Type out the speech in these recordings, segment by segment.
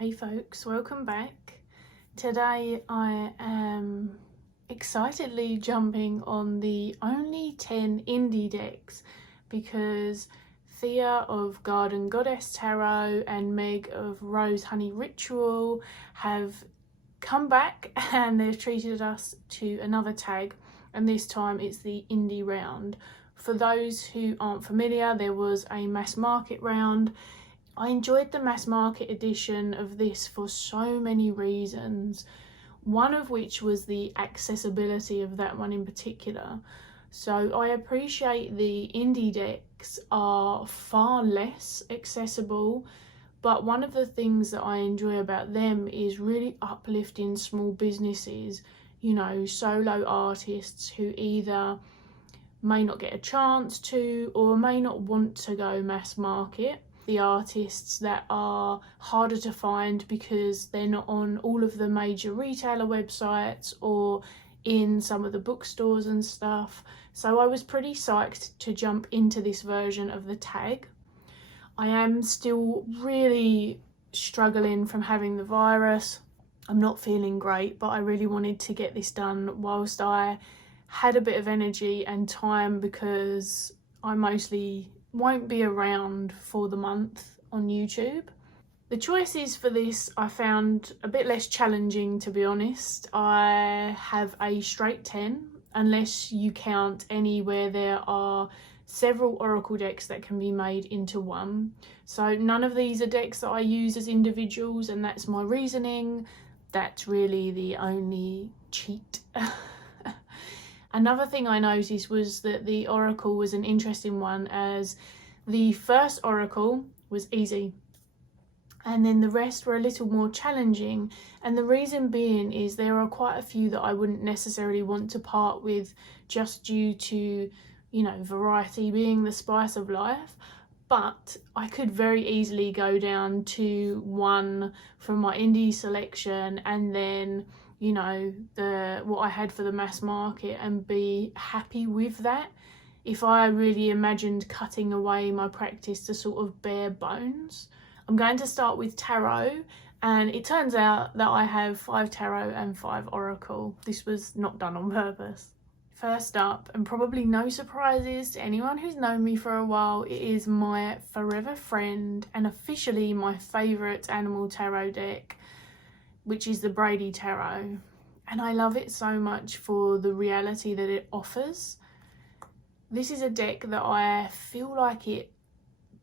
Hey folks, welcome back. Today I am excitedly jumping on the only 10 indie decks because Thea of Garden Goddess Tarot and Meg of Rose Honey Ritual have come back and they've treated us to another tag, and this time it's the indie round. For those who aren't familiar, there was a mass market round. I enjoyed the mass market edition of this for so many reasons, one of which was the accessibility of that one in particular. So I appreciate the indie decks are far less accessible, but one of the things that I enjoy about them is really uplifting small businesses, you know, solo artists who either may not get a chance to or may not want to go mass market. The artists that are harder to find because they're not on all of the major retailer websites or in some of the bookstores and stuff. So I was pretty psyched to jump into this version of the tag. I am still really struggling from having the virus. I'm not feeling great, but I really wanted to get this done whilst I had a bit of energy and time, because I mostly won't be around for the month on YouTube. The choices for this I found a bit less challenging, to be honest. I have a straight 10, unless you count any where there are several oracle decks that can be made into one. So none of these are decks that I use as individuals, and that's my reasoning. That's really the only cheat. Another thing I noticed was that the oracle was an interesting one, as the first oracle was easy and then the rest were a little more challenging, and the reason being is there are quite a few that I wouldn't necessarily want to part with just due to, you know, variety being the spice of life. But I could very easily go down to one from my indie selection and then, you know, what I had for the mass market and be happy with that. If I really imagined cutting away my practice to sort of bare bones. I'm going to start with tarot, and it turns out that I have 5 tarot and 5 oracle. This was not done on purpose. First up, and probably no surprises to anyone who's known me for a while, it is my forever friend and officially my favourite animal tarot deck, which is the 𝗺𝗿𝗍 tarot. And I love it so much for the reality that it offers. This is a deck that I feel like it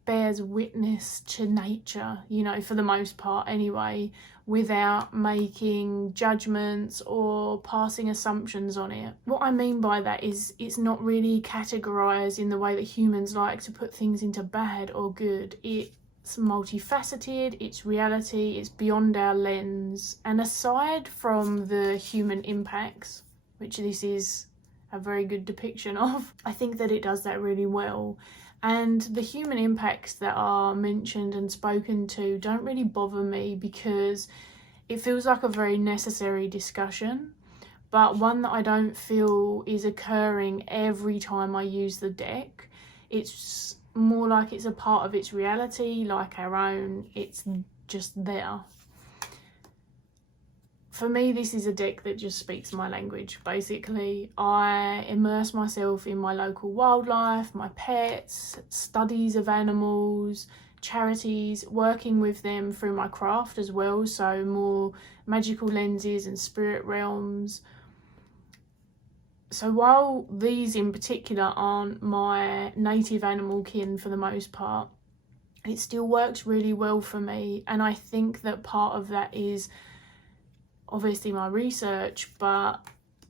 bears witness to nature, you know, for the most part anyway, without making judgments or passing assumptions on it. What I mean by that is it's not really categorised in the way that humans like to put things into bad or good. It's multifaceted, it's reality, it's beyond our lens. And aside from the human impacts, which this is a very good depiction of, I think that it does that really well. And the human impacts that are mentioned and spoken to don't really bother me because it feels like a very necessary discussion, but one that I don't feel is occurring every time I use the deck. It's more like it's a part of its reality, like our own. It's just there. For me, this is a deck that just speaks my language, basically. I immerse myself in my local wildlife, my pets, studies of animals, charities, working with them through my craft as well, so more magical lenses and spirit realms. So while these in particular aren't my native animal kin for the most part, it still works really well for me, and I think that part of that is obviously my research, but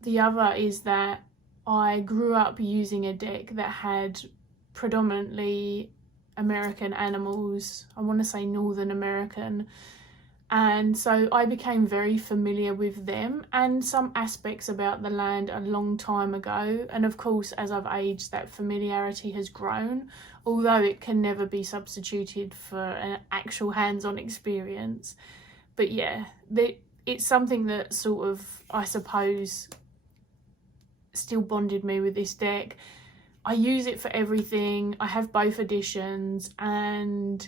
the other is that I grew up using a deck that had predominantly American animals. I want to say Northern American, and so I became very familiar with them and some aspects about the land a long time ago. And of course, as I've aged, that familiarity has grown, although it can never be substituted for an actual hands-on experience. But yeah, it's something that sort of, I suppose, still bonded me with this deck. I use it for everything. I have both editions, and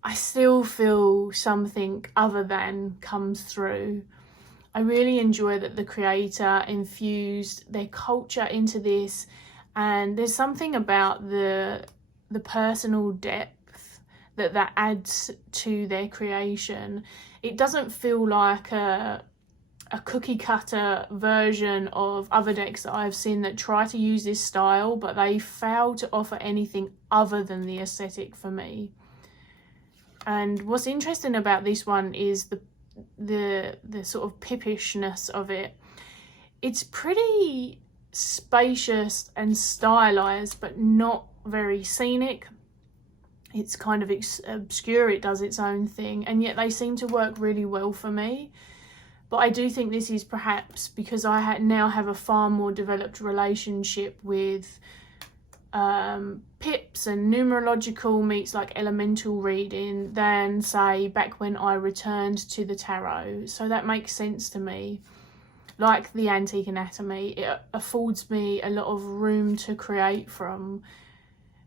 I still feel something other than comes through. I really enjoy that the creator infused their culture into this, and there's something about the personal depth that adds to their creation. It doesn't feel like a cookie cutter version of other decks that I've seen that try to use this style, but they fail to offer anything other than the aesthetic for me. And what's interesting about this one is the sort of pippishness of it. It's pretty spacious and stylized, but not very scenic. It's kind of obscure, it does its own thing, and yet they seem to work really well for me. But I do think this is perhaps because I now have a far more developed relationship with pips and numerological meets like elemental reading than, say, back when I returned to the tarot. So that makes sense to me. Like the antique anatomy, it affords me a lot of room to create from.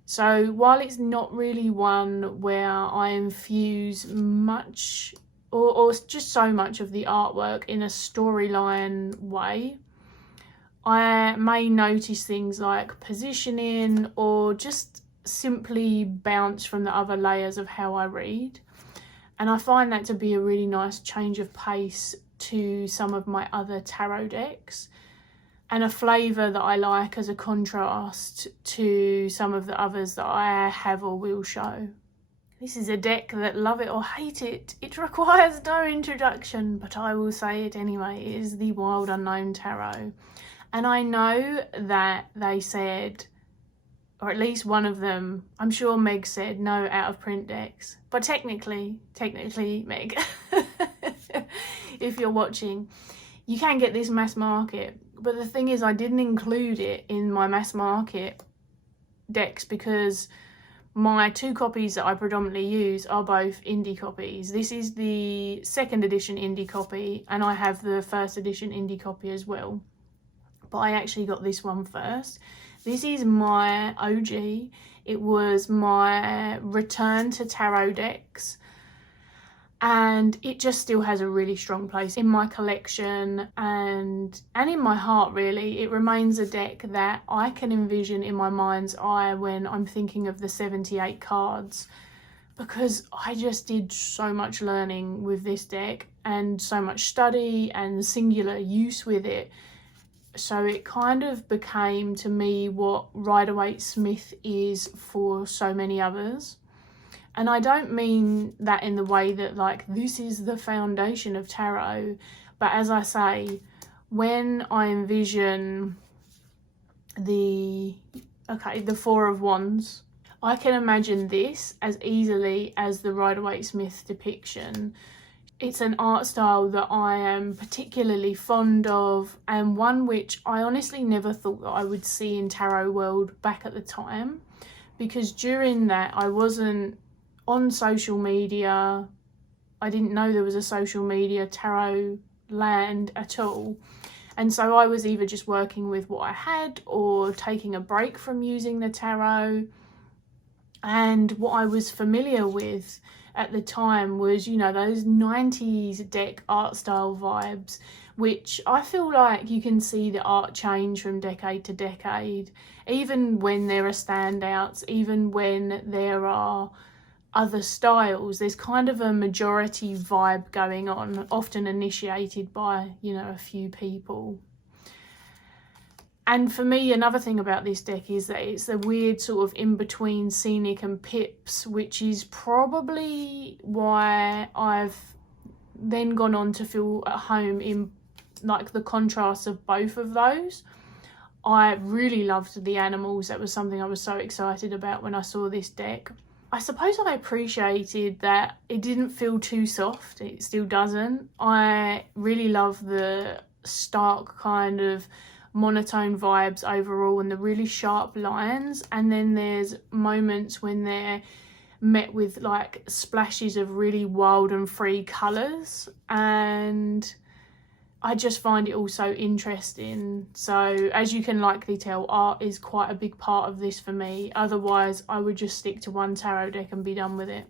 So while it's not really one where I infuse much or just so much of the artwork in a storyline way, I may notice things like positioning or just simply bounce from the other layers of how I read. And I find that to be a really nice change of pace to some of my other tarot decks, and a flavour that I like as a contrast to some of the others that I have or will show. This is a deck that, love it or hate it, it requires no introduction, but I will say it anyway. It is the Wild Unknown Tarot. And I know that they said, or at least one of them, I'm sure Meg said no out of print decks. But technically, Meg, if you're watching, you can get this mass market. But the thing is, I didn't include it in my mass market decks because my 2 copies that I predominantly use are both indie copies. This is the 2nd edition indie copy, and I have the 1st edition indie copy as well. But I actually got this one first. This is my OG. It was my return to tarot decks, and it just still has a really strong place in my collection and in my heart, really. It remains a deck that I can envision in my mind's eye when I'm thinking of the 78 cards, because I just did so much learning with this deck and so much study and singular use with it. So it kind of became to me what 𝗬𝗿𝗺 is for so many others. And I don't mean that in the way that like this is the foundation of tarot, but as I say, when I envision the 4 of Wands, I can imagine this as easily as the 𝗬𝗿𝗺 depiction. It's an art style that I am particularly fond of, and one which I honestly never thought that I would see in tarot world back at the time, because during that I wasn't on social media. I didn't know there was a social media tarot land at all, and so I was either just working with what I had or taking a break from using the tarot. And what I was familiar with at the time was, you know, those 90s deck art style vibes, which I feel like you can see the art change from decade to decade, even when there are standouts, even when there are other styles. There's kind of a majority vibe going on, often initiated by, you know, a few people. And for me, another thing about this deck is that it's a weird sort of in-between scenic and pips, which is probably why I've then gone on to feel at home in like the contrast of both of those. I really loved the animals. That was something I was so excited about when I saw this deck. I suppose I appreciated that it didn't feel too soft. It still doesn't. I really love the stark kind of monotone vibes overall and the really sharp lines, and then there's moments when they're met with like splashes of really wild and free colours, and I just find it all so interesting. So as you can likely tell, art is quite a big part of this for me. Otherwise I would just stick to one tarot deck and be done with it.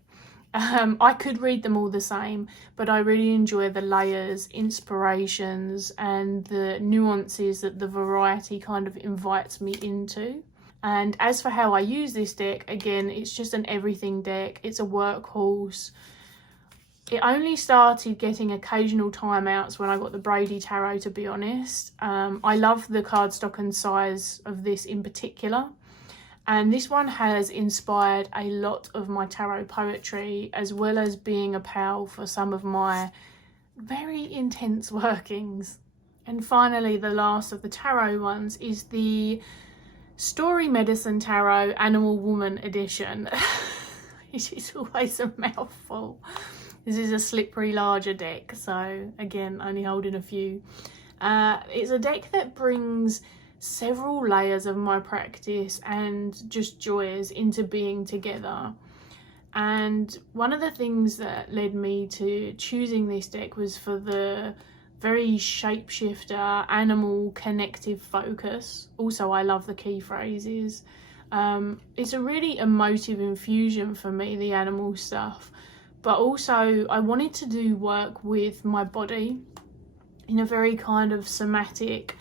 I could read them all the same, but I really enjoy the layers, inspirations, and the nuances that the variety kind of invites me into. And as for how I use this deck, again, it's just an everything deck. It's a workhorse. It only started getting occasional timeouts when I got the 𝗵𝘁𝗍 tarot, to be honest. I love the cardstock and size of this in particular. And this one has inspired a lot of my tarot poetry, as well as being a pal for some of my very intense workings. And finally, the last of the tarot ones is the Story Medicine Tarot Animal Woman edition. Which is always a mouthful. This is a slippery larger deck, so again, only holding a few. It's a deck that brings several layers of my practice and just joys into being together. And one of the things that led me to choosing this deck was for the very shapeshifter, animal, connective focus. Also, I love the key phrases. It's a really emotive infusion for me, the animal stuff. But also, I wanted to do work with my body in a very kind of somatic,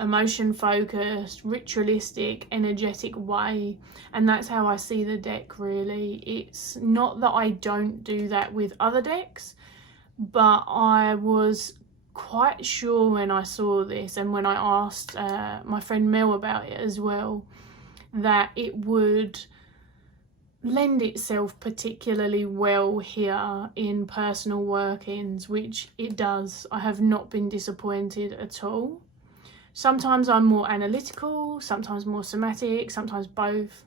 emotion-focused, ritualistic, energetic way. And that's how I see the deck, really. It's not that I don't do that with other decks, but I was quite sure when I saw this, and when I asked my friend Mel about it as well, that it would lend itself particularly well here in personal workings, which it does. I have not been disappointed at all. Sometimes I'm more analytical, sometimes more somatic, sometimes both.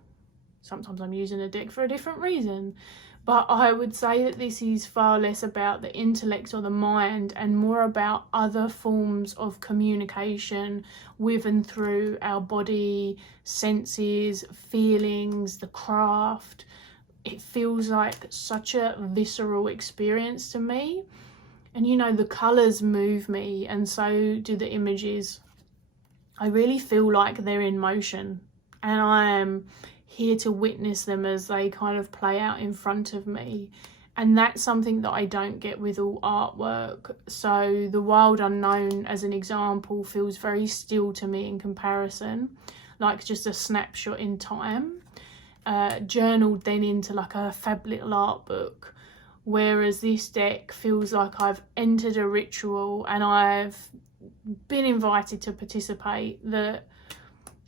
Sometimes I'm using a deck for a different reason. But I would say that this is far less about the intellect or the mind and more about other forms of communication with and through our body, senses, feelings, the craft. It feels like such a visceral experience to me. And you know, the colours move me, and so do the images. I really feel like they're in motion, and I am here to witness them as they kind of play out in front of me. And that's something that I don't get with all artwork. So the Wild Unknown, as an example, feels very still to me in comparison, like just a snapshot in time, journaled then into like a fab little art book. Whereas this deck feels like I've entered a ritual and I've been invited to participate, that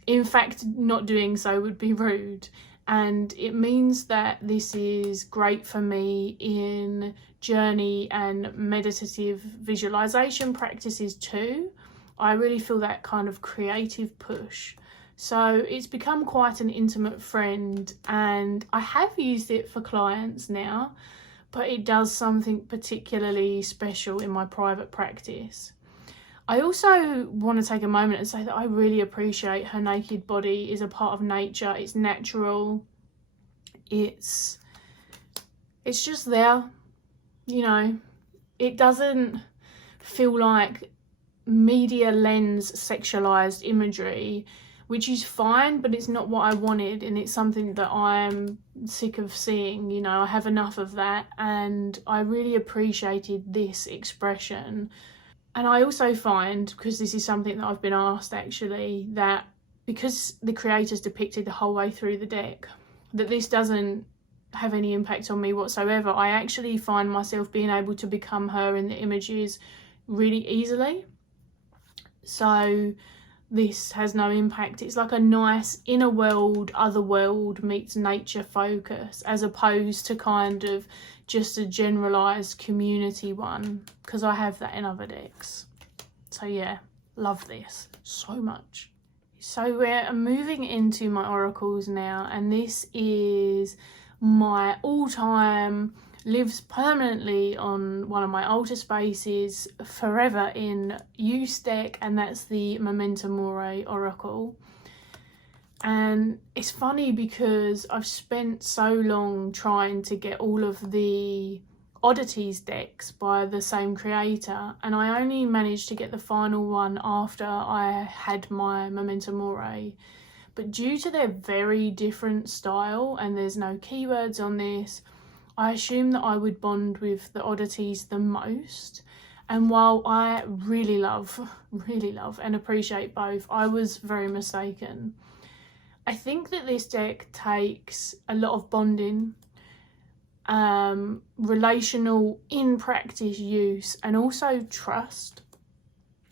in fact not doing so would be rude. And it means that this is great for me in journey and meditative visualization practices too. I really feel that kind of creative push. So it's become quite an intimate friend, and I have used it for clients now, but it does something particularly special in my private practice. I also want to take a moment and say that I really appreciate her naked body is a part of nature. It's natural. It's just there, you know. It doesn't feel like media lens sexualized imagery, which is fine, but it's not what I wanted, and it's something that I'm sick of seeing. You know, I have enough of that, and I really appreciated this expression. And I also find, because this is something that I've been asked actually, that because the creator's depicted the whole way through the deck, that this doesn't have any impact on me whatsoever. I actually find myself being able to become her in the images really easily. So this has no impact. It's like a nice inner world, other world meets nature focus, as opposed to kind of just a generalized community one, because I have that in other decks. So yeah, love this so much. So we're moving into my oracles now, and this is my all-time, lives permanently on one of my altar spaces, forever in use deck, and that's the Memento Mori Oracle. And it's funny because I've spent so long trying to get all of the oddities decks by the same creator, and I only managed to get the final one after I had my Memento Mori. But due to their very different style, and there's no keywords on this, I assume that I would bond with the oddities the most. And while I really love and appreciate both, I was very mistaken. I think that this deck takes a lot of bonding, relational in practice use, and also trust.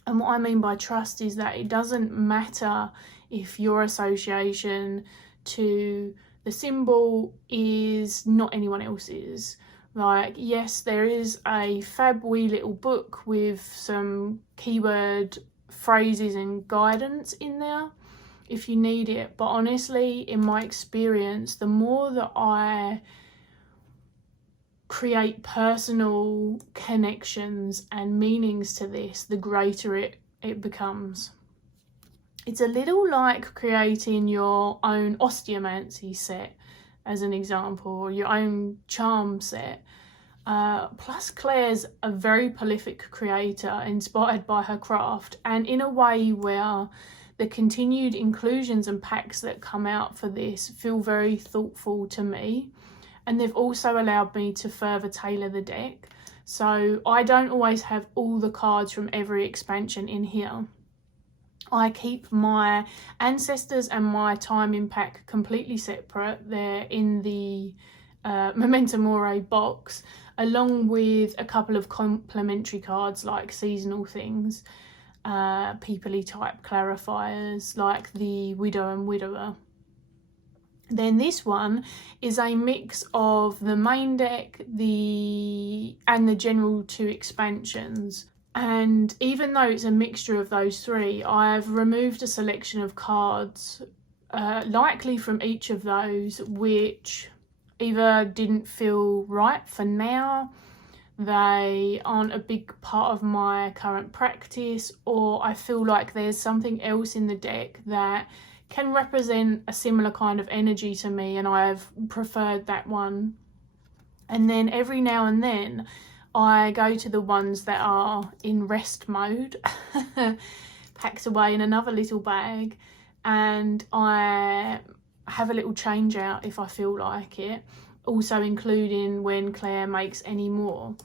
And what I mean by trust is that it doesn't matter if your association to the symbol is not anyone else's. Like, yes, there is a fab wee little book with some keyword phrases and guidance in there if you need it. But honestly, in my experience, the more that I create personal connections and meanings to this, the greater it becomes. It's a little like creating your own osteomancy set, as an example, or your own charm set. Plus, Claire's a very prolific creator inspired by her craft, and in a way where the continued inclusions and packs that come out for this feel very thoughtful to me. And they've also allowed me to further tailor the deck. So I don't always have all the cards from every expansion in here. I keep my Ancestors and my Timing pack completely separate. They're in the Memento Mori box, along with a couple of complementary cards like seasonal things, peoply type clarifiers like the Widow and Widower. Then this one is a mix of the main deck and the general 2 expansions. And even though it's a mixture of those 3, I've removed a selection of cards, likely from each of those, which either didn't feel right for now, they aren't a big part of my current practice, or I feel like there's something else in the deck that can represent a similar kind of energy to me, and I've preferred that one. And then every now and then I go to the ones that are in rest mode, packed away in another little bag, and I have a little change out if I feel like it, also including when Claire makes any more.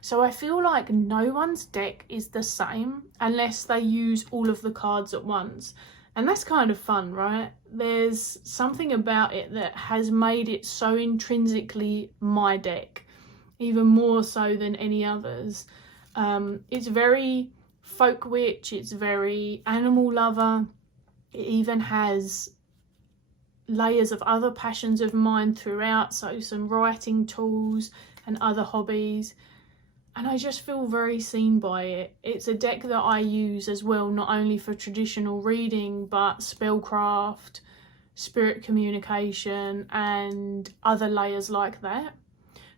So I feel like no one's deck is the same unless they use all of the cards at once. And that's kind of fun, right? There's something about it that has made it so intrinsically my deck, even more so than any others. It's very folk witch, it's very animal lover. It even has layers of other passions of mine throughout, so some writing tools and other hobbies. And I just feel very seen by it. It's a deck that I use as well, not only for traditional reading, but spellcraft, spirit communication, and other layers like that.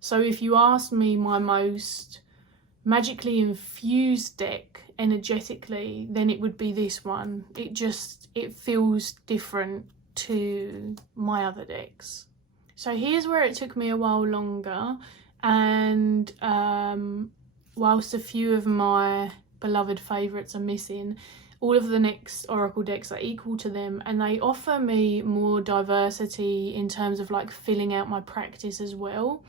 So if you ask me my most magically infused deck energetically, then it would be this one. It feels different to my other decks. So here's where it took me a while longer. And whilst a few of my beloved favourites are missing, all of the next Oracle decks are equal to them, and they offer me more diversity in terms of like filling out my practice as well,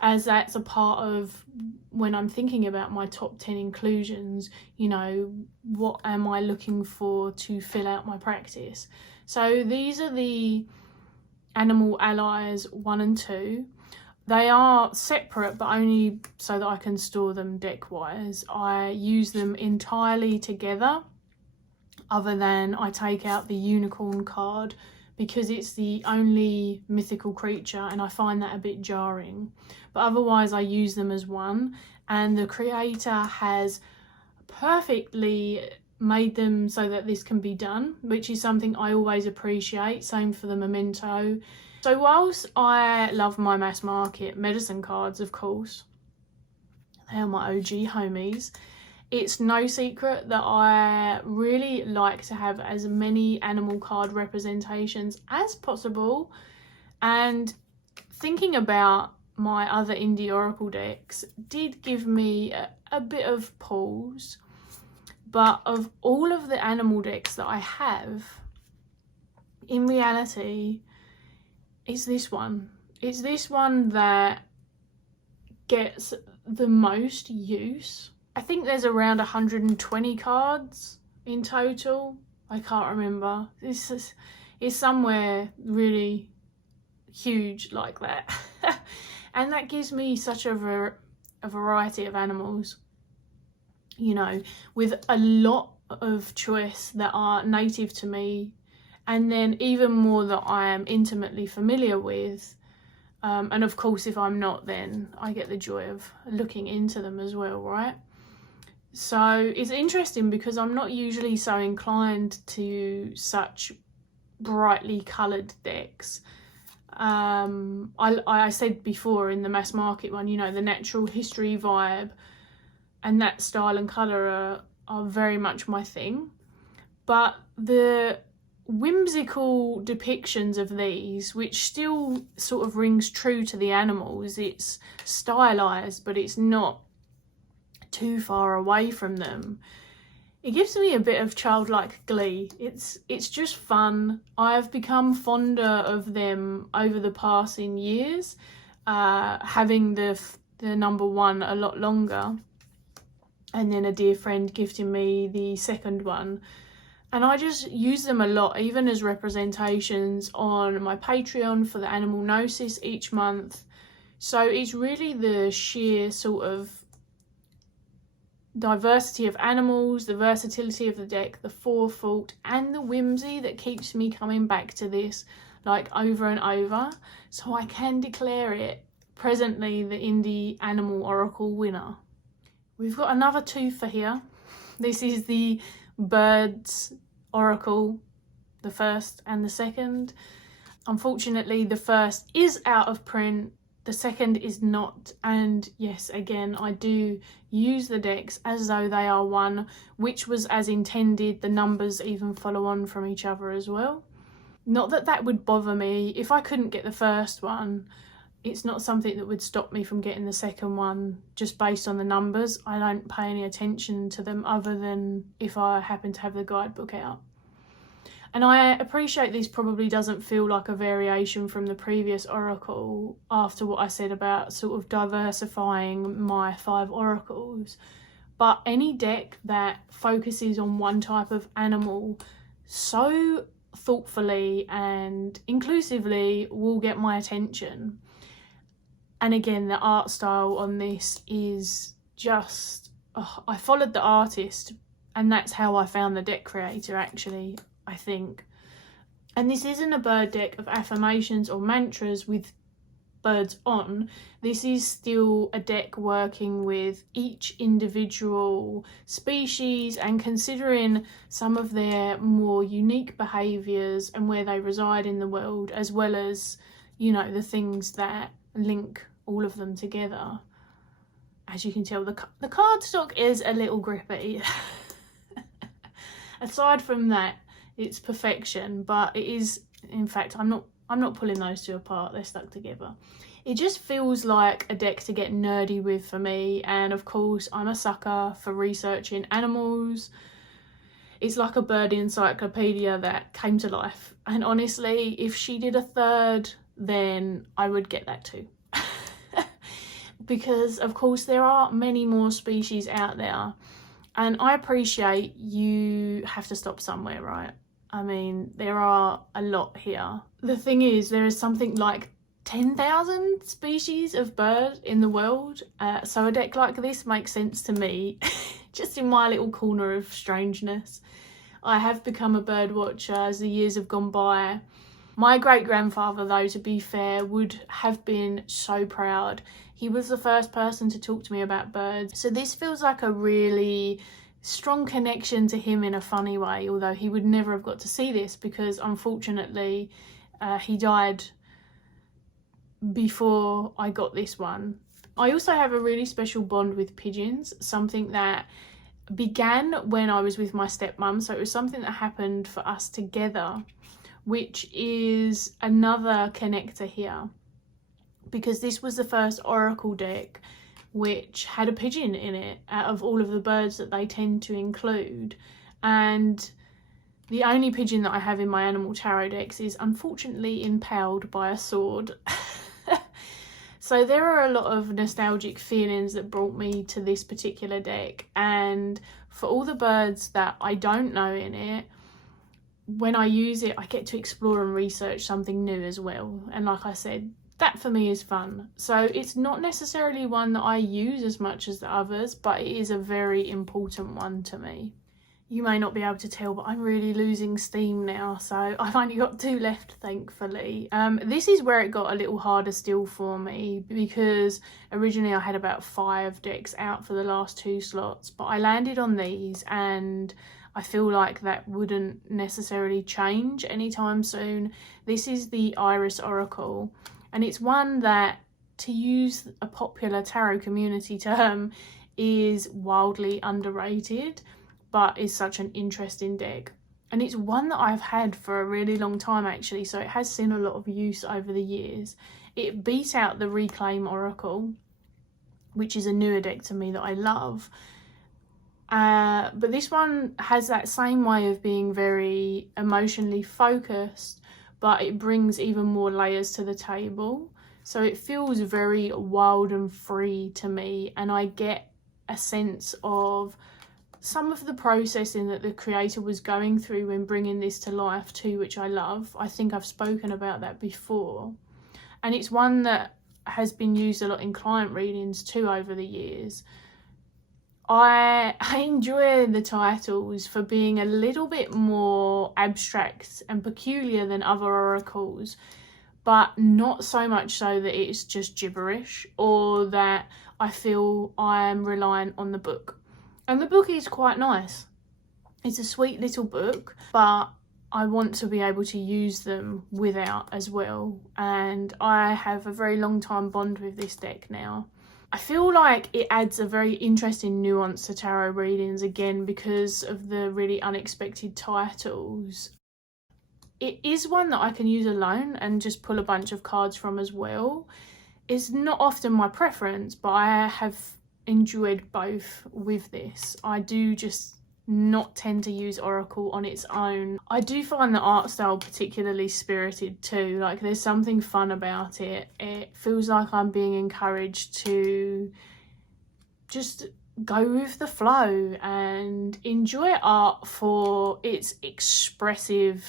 as that's a part of when I'm thinking about my top 10 inclusions, you know, what am I looking for to fill out my practice. So these are the Animal Allies 1 and 2. They are separate, but only so that I can store them deck-wise. I use them entirely together, other than I take out the unicorn card because it's the only mythical creature and I find that a bit jarring. But otherwise I use them as one, and the creator has perfectly made them so that this can be done, which is something I always appreciate. Same for the memento. So whilst I love my mass market medicine cards, of course, they are my OG homies, it's no secret that I really like to have as many animal card representations as possible. And thinking about my other indie oracle decks did give me a bit of pause. But of all of the animal decks that I have, in reality, it's this one. It's this one that gets the most use. I think there's around 120 cards in total. I can't remember. This is somewhere really huge like that. And that gives me such a variety of animals, you know, with a lot of choice that are native to me, and then even more that I am intimately familiar with. And of course, if I'm not, then I get the joy of looking into them as well, right? So it's interesting because I'm not usually so inclined to such brightly coloured decks. I said before in the mass market one, you know, the natural history vibe and that style and colour are very much my thing. But the whimsical depictions of these, which still sort of rings true to the animals, it's stylised, but it's not too far away from them. It gives me a bit of childlike glee. It's just fun. I've become fonder of them over the passing years, having the number one a lot longer, and then a dear friend gifting me the second one. And I just use them a lot, even as representations on my Patreon for the Animal Gnosis each month. So it's really the sheer sort of diversity of animals, the versatility of the deck, the forethought and the whimsy that keeps me coming back to this like over and over, so I can declare it presently the Indie Animal Oracle winner. We've got another twofer here. This is the Birds Oracle, the first and the second. Unfortunately, the first is out of print, the second is not, and yes, again, I do use the decks as though they are one, which was as intended. The numbers even follow on from each other as well. Not that that would bother me. If I couldn't get the first one, it's not something that would stop me from getting the second one just based on the numbers. I don't pay any attention to them other than if I happen to have the guidebook out. And I appreciate this probably doesn't feel like a variation from the previous oracle after what I said about sort of diversifying my 5 oracles. But any deck that focuses on one type of animal so thoughtfully and inclusively will get my attention. And again, the art style on this is just... I followed the artist, and that's how I found the deck creator actually, I think. And this isn't a bird deck of affirmations or mantras with birds on. This is still a deck working with each individual species and considering some of their more unique behaviours and where they reside in the world, as well as, you know, the things that link all of them together. As you can tell, the cardstock is a little grippy. Aside from that, it's perfection, but it is, in fact, I'm not pulling those two apart, they're stuck together. It just feels like a deck to get nerdy with for me, and of course I'm a sucker for researching animals. It's like a bird encyclopedia that came to life, and honestly, if she did a third, then I would get that too. Because of course there are many more species out there, and I appreciate you have to stop somewhere, right? I mean, there are a lot here. The thing is, there is something like 10,000 species of bird in the world, so a deck like this makes sense to me, just in my little corner of strangeness. I have become a bird watcher as the years have gone by. My great-grandfather, though, to be fair, would have been so proud. He was the first person to talk to me about birds, so this feels like a really strong connection to him in a funny way, although he would never have got to see this because unfortunately he died before I got this one. I also have a really special bond with pigeons, something that began when I was with my stepmum, so it was something that happened for us together, which is another connector here, because this was the first oracle deck which had a pigeon in it out of all of the birds that they tend to include. And the only pigeon that I have in my animal tarot decks is unfortunately impaled by a sword. So there are a lot of nostalgic feelings that brought me to this particular deck, and for all the birds that I don't know in it, when I use it I get to explore and research something new as well, and like I said, that for me is fun. So it's not necessarily one that I use as much as the others, but it is a very important one to me. You may not be able to tell, but I'm really losing steam now, so I've only got 2 left, thankfully. This is where it got a little harder still for me, because originally I had about 5 decks out for the last 2 slots, but I landed on these, and I feel like that wouldn't necessarily change anytime soon. This is the Iris Oracle, and it's one that, to use a popular tarot community term, is wildly underrated, but is such an interesting deck. And it's one that I've had for a really long time actually, so it has seen a lot of use over the years. It beat out the Reclaim Oracle, which is a newer deck to me that I love. But this one has that same way of being very emotionally focused, but it brings even more layers to the table. So it feels very wild and free to me, and I get a sense of some of the processing that the creator was going through when bringing this to life too, which I love. I think I've spoken about that before. And it's one that has been used a lot in client readings too over the years. I enjoy the titles for being a little bit more abstract and peculiar than other oracles, but not so much so that it's just gibberish or that I feel I am reliant on the book. And the book is quite nice. It's a sweet little book, but I want to be able to use them without as well. And I have a very long time bond with this deck now. I feel like it adds a very interesting nuance to tarot readings, again, because of the really unexpected titles. It is one that I can use alone and just pull a bunch of cards from as well. It's not often my preference, but I have enjoyed both with this. I do just not tend to use Oracle on its own. I do find the art style particularly spirited too. Like, there's something fun about it. It feels like I'm being encouraged to just go with the flow and enjoy art for its expressive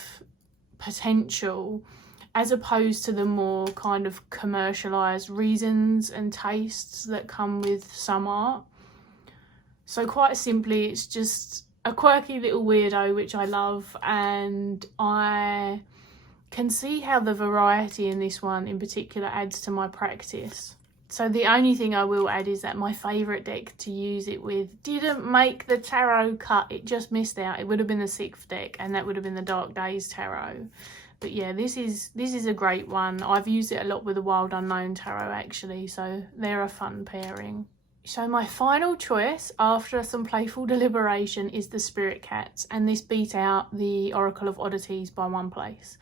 potential, as opposed to the more kind of commercialized reasons and tastes that come with some art. So quite simply, it's just a quirky little weirdo, which I love, and I can see how the variety in this one in particular adds to my practice. So the only thing I will add is that my favourite deck to use it with didn't make the tarot cut. It just missed out. It would have been the 6th deck, and that would have been the Dark Days Tarot. But yeah, this is a great one. I've used it a lot with the Wild Unknown Tarot actually, so they're a fun pairing. So my final choice after some playful deliberation is the Spirit Cats, and this beat out the Oracle of Oddities by 1 place.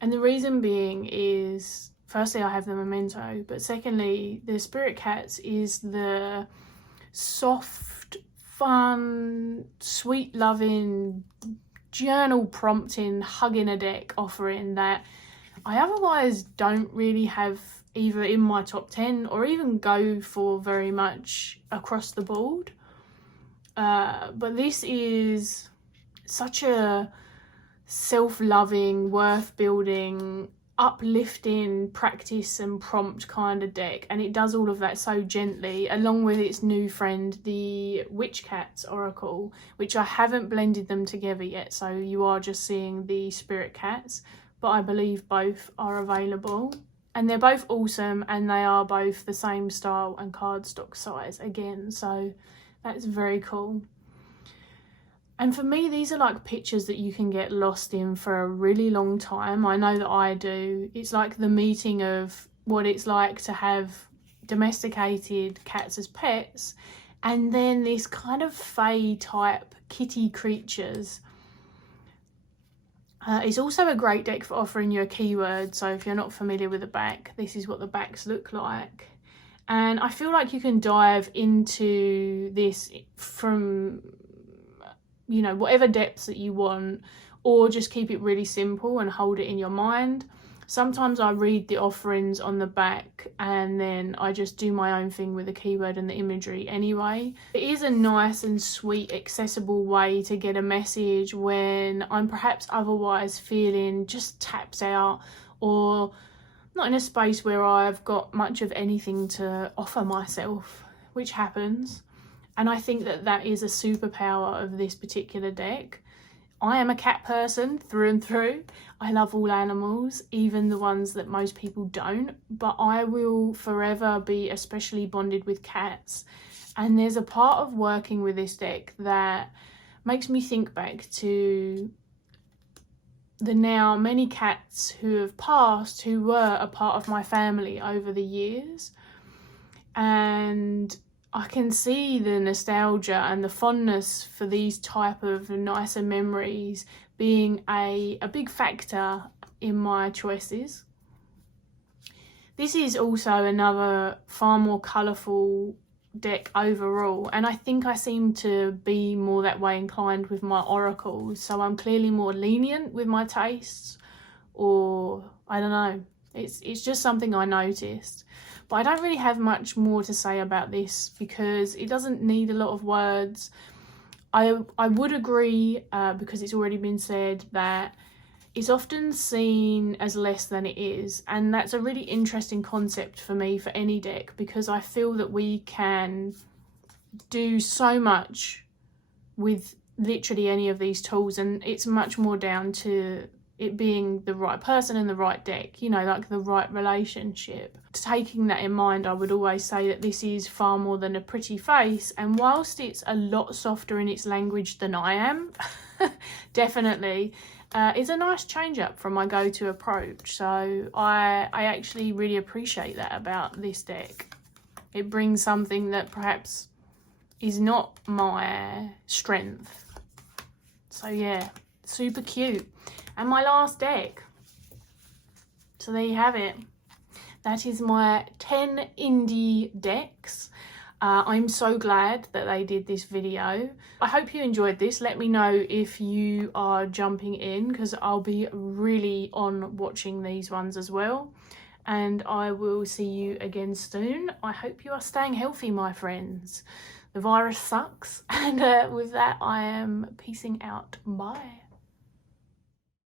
And the reason being is, firstly, I have the memento, but secondly, the Spirit Cats is the soft, fun, sweet loving, journal prompting, hugging a deck offering that I otherwise don't really have either in my top 10 or even go for very much across the board. But this is such a self-loving, worth-building, uplifting practice and prompt kind of deck, and it does all of that so gently, along with its new friend, the Witch Cats Oracle, which I haven't blended them together yet, so you are just seeing the Spirit Cats, but I believe both are available. And they're both awesome, and they are both the same style and cardstock size again, so that's very cool. And for me, these are like pictures that you can get lost in for a really long time. I know that I do. It's like the meeting of what it's like to have domesticated cats as pets, and then this kind of fae type kitty creatures. It's also a great deck for offering you a keyword, so if you're not familiar with the back, this is what the backs look like. And I feel like you can dive into this from, you know, whatever depths that you want, or just keep it really simple and hold it in your mind. Sometimes I read the offerings on the back and then I just do my own thing with the keyword and the imagery anyway. It is a nice and sweet, accessible way to get a message when I'm perhaps otherwise feeling just tapped out or not in a space where I've got much of anything to offer myself, which happens. And I think that that is a superpower of this particular deck. I am a cat person through and through. I love all animals, even the ones that most people don't, but I will forever be especially bonded with cats. And there's a part of working with this deck that makes me think back to the now many cats who have passed who were a part of my family over the years. And I can see the nostalgia and the fondness for these type of nicer memories being a big factor in my choices. This is also another far more colourful deck overall, and I think I seem to be more that way inclined with my oracles, so I'm clearly more lenient with my tastes, or I don't know, it's just something I noticed. But I don't really have much more to say about this because it doesn't need a lot of words. I would agree, because it's already been said, that it's often seen as less than it is, and that's a really interesting concept for me for any deck, because I feel that we can do so much with literally any of these tools, and it's much more down to it being the right person and the right deck, you know, like the right relationship. Taking that in mind, I would always say that this is far more than a pretty face, and whilst it's a lot softer in its language than I am, definitely, it's a nice change up from my go-to approach. So I actually really appreciate that about this deck. It brings something that perhaps is not my strength. So yeah, super cute. And my last deck. So there you have it. That is my 10 indie decks. I'm so glad that they did this video. I hope you enjoyed this. Let me know if you are jumping in, because I'll be really on watching these ones as well. And I will see you again soon. I hope you are staying healthy, my friends. The virus sucks. And with that, I am peacing out. Bye.